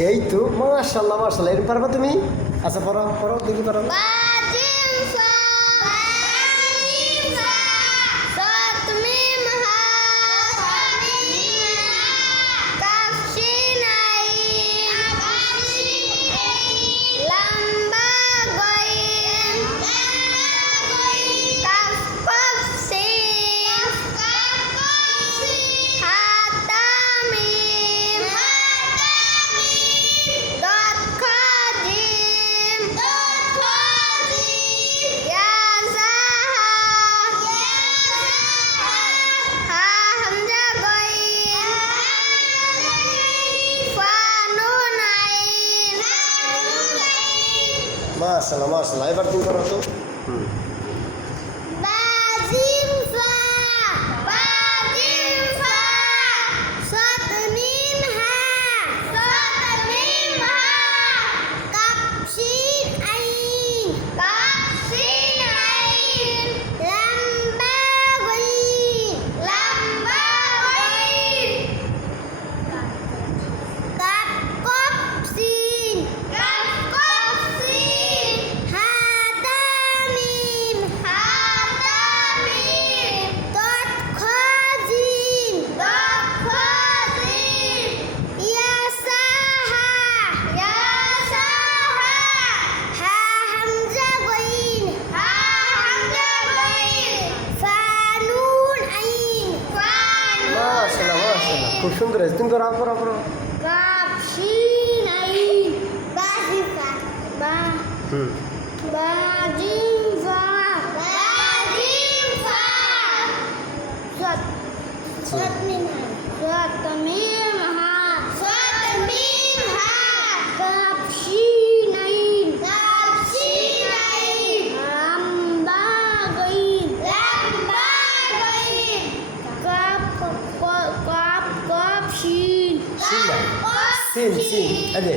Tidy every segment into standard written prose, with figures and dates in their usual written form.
সেই তো মাশাআল্লাহ মাশাআল্লাহ। এরকম পারবা তুমি? আচ্ছা পড়ো পড়ো দেখি পড়ো। মাশাআল্লাহ মাশাআল্লাহ। এবার তুমি করো তো। খুব সুন্দর হয়েছে। তুমি করো পড়ো পড়ো। সিন সিন আরে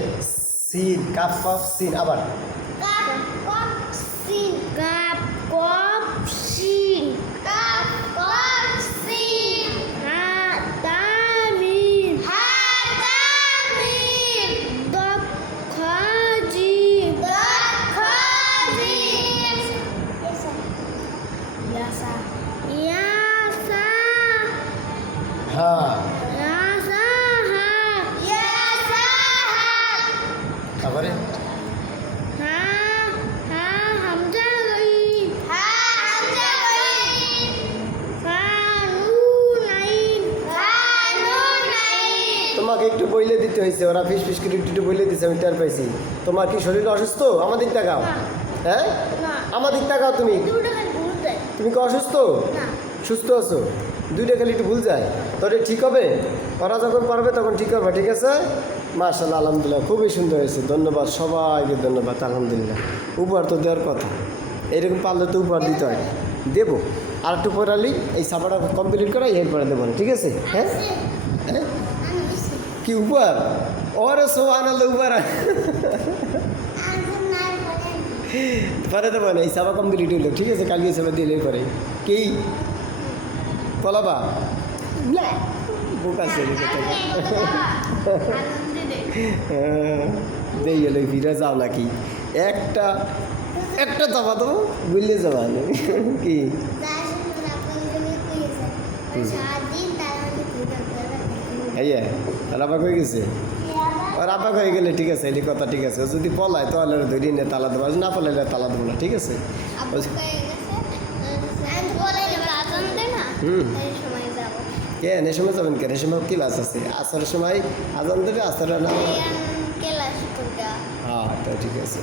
সিন কাপ কফ সিন আবার হ্যাঁ তারপরে তোমাকে একটু বইলে দিতে হয়েছে, ওরা ফিস ফিস করে একটু বইলে দিচ্ছে, আমি টের পাইছি। তোমার কি শরীর অসুস্থ? আমাদের তাকাও। হ্যাঁ আমাদের তাকাও। তুমি তুমি কি অসুস্থ? সুস্থ আছো? দুইটা খালি একটু ভুল যায়, তোরে ঠিক হবে। ওরা যখন পারবে তখন ঠিক হবে, ঠিক আছে? মাশাআল্লাহ আলহামদুলিল্লাহ খুবই সুন্দর হয়েছে। ধন্যবাদ সবাইকে, ধন্যবাদ। আলহামদুলিল্লাহ উপহার তো দেওয়ার কথা, এইরকম পারলে তো উপহার দিতে হয়। দেবো আর একটু পড়ালি, এই সাফাটা কমপ্লিট করা এরপরে দেবো, ঠিক আছে? হ্যাঁ হ্যাঁ কি উপহার? ওরে সুবহানাল্লাহ উপহার পরে দেবো না, এই সাফা কমপ্লিট হইলো, ঠিক আছে? কালকে সাফা দিলে পরে কি পলাবা না বুক আছে দেই এলো ফিরে যাও নাকি? একটা একটা চাপা দেবো বুঝলে যাবা কি? হ্যাঁ রাবাক হয়ে গেছে, রাবাক হয়ে গেলে ঠিক আছে, এই কথা ঠিক আছে। যদি পলায় তাহলে ধরি নিয়ে তালা দেবো, না পলাইলে তালা দেবো না, ঠিক আছে? কেন এ সময় যাবেন? কেন এ সময় ক্লাস আছে, আসার সময় আজান দেবে, আসার না। হ্যাঁ তো ঠিক আছে